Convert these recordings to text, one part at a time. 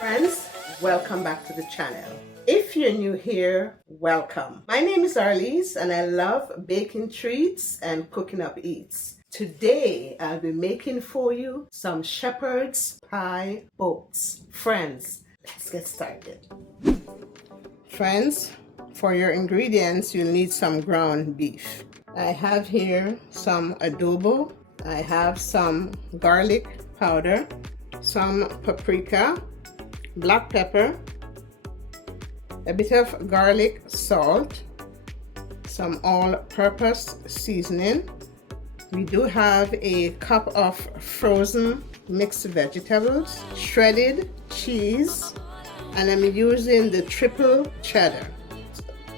Friends, welcome back to the channel. If you're new here, welcome. My name is Arelees and I love baking treats and cooking up eats. Today, I'll be making for you some shepherd's pie boats. Friends, let's get started. Friends, for your ingredients, you'll need some ground beef. I have here some adobo. I have some garlic powder, some paprika, black pepper, a bit of garlic salt, some all-purpose seasoning. We do have a cup of frozen mixed vegetables, shredded cheese, and I'm using the triple cheddar.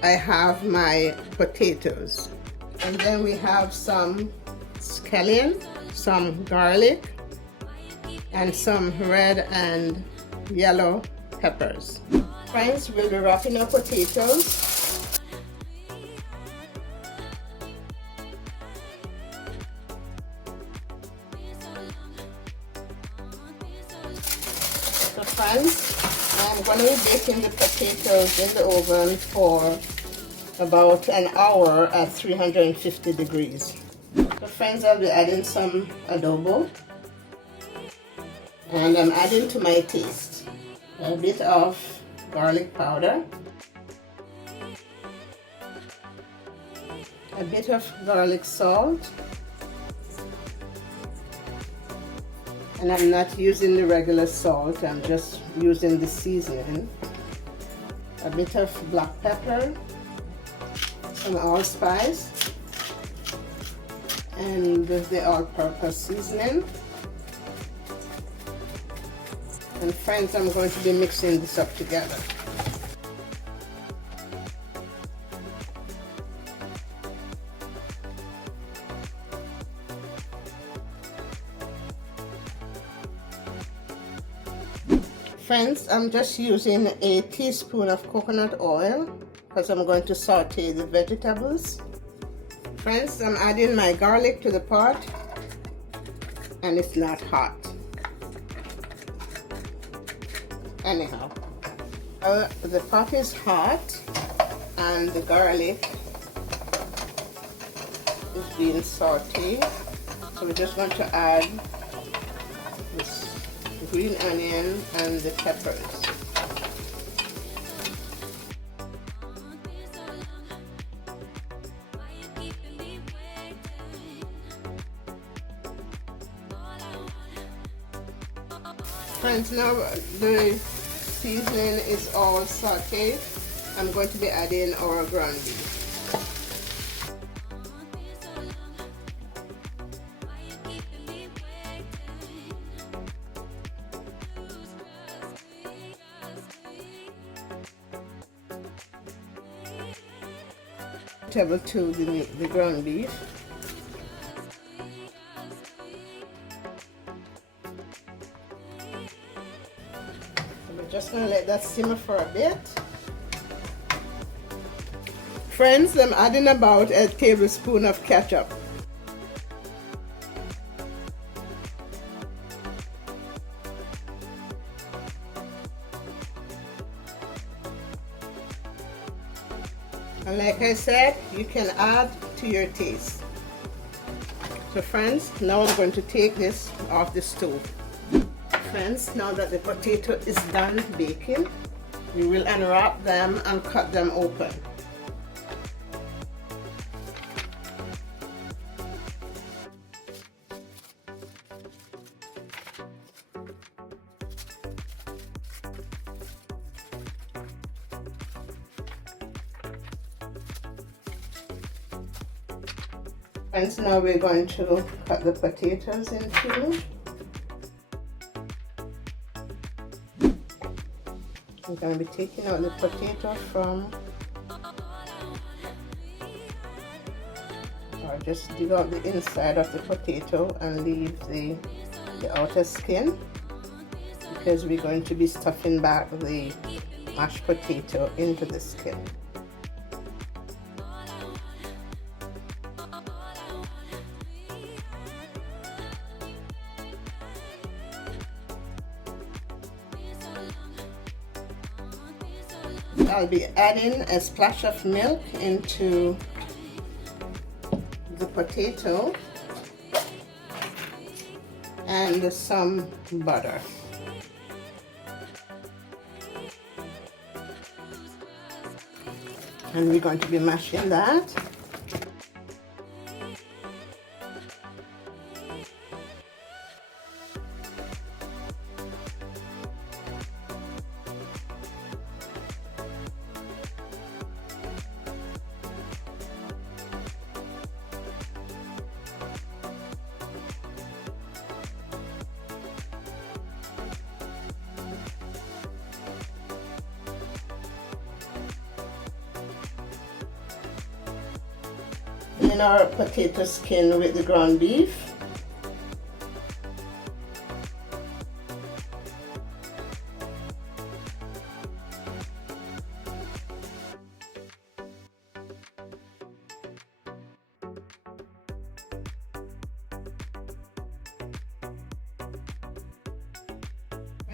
I have my potatoes, and then we have some scallion, some garlic, and some red and yellow peppers. Friends, we'll be wrapping our potatoes. So friends, I'm going to be baking the potatoes in the oven for about an hour at 350 degrees. So friends, I'll be adding some adobo. And I'm adding to my taste a bit of garlic powder, a bit of garlic salt, and I'm not using the regular salt, I'm just using the seasoning, a bit of black pepper, some allspice, and the all-purpose seasoning. And friends, I'm going to be mixing this up together. Friends, I'm just using a teaspoon of coconut oil because I'm going to saute the vegetables. Friends, I'm adding my garlic to the pot, and it's not hot. Anyhow, the pot is hot and the garlic is being sauteed. So we're just going to add this green onion and the peppers. Friends, now the seasoning is all sauteed. I'm going to be adding our ground beef. Table to the ground beef. We're just going to let that simmer for a bit. Friends, I'm adding about a tablespoon of ketchup. And like I said, you can add to your taste. So friends, now I'm going to take this off the stove. Friends, now that the potato is done baking, we will unwrap them and cut them open. Friends, now we're going to cut the potatoes in two. I'm going to be taking out the potato from, or just dig out the inside of the potato and leave the outer skin, because we're going to be stuffing back the mashed potato into the skin. I'll be adding a splash of milk into the potato and some butter. And we're going to be mashing that. In our potato skin with the ground beef.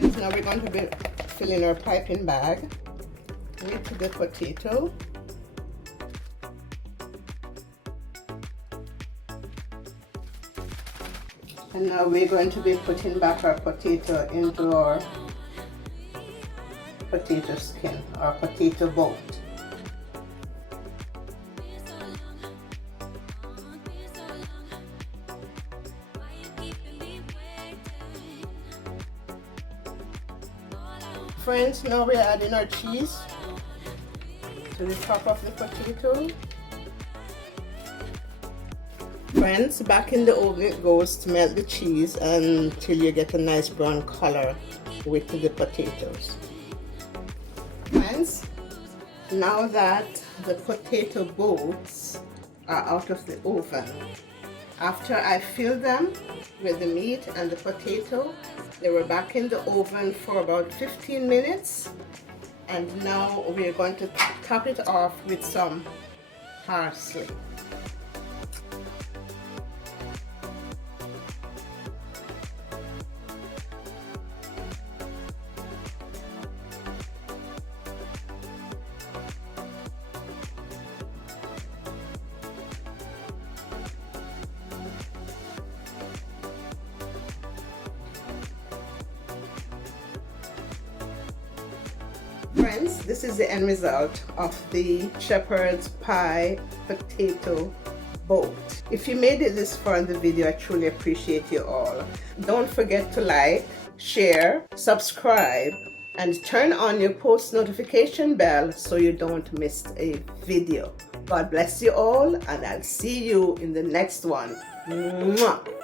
Now we're going to be filling our piping bag with the potato. And now we're going to be putting back our potato into our potato skin, our potato boat. Friends, now we're adding our cheese to the top of the potato. Friends, back in the oven it goes to melt the cheese until you get a nice brown color with the potatoes. Friends, now that the potato boats are out of the oven, after I filled them with the meat and the potato, they were back in the oven for about 15 minutes. And now we're going to top it off with some parsley. Friends, this is the end result of the shepherd's pie potato boat. If you made it this far in the video, I truly appreciate you all. Don't forget to like, share, subscribe, and turn on your post notification bell so you don't miss a video. God bless you all, and I'll see you in the next one. Mwah.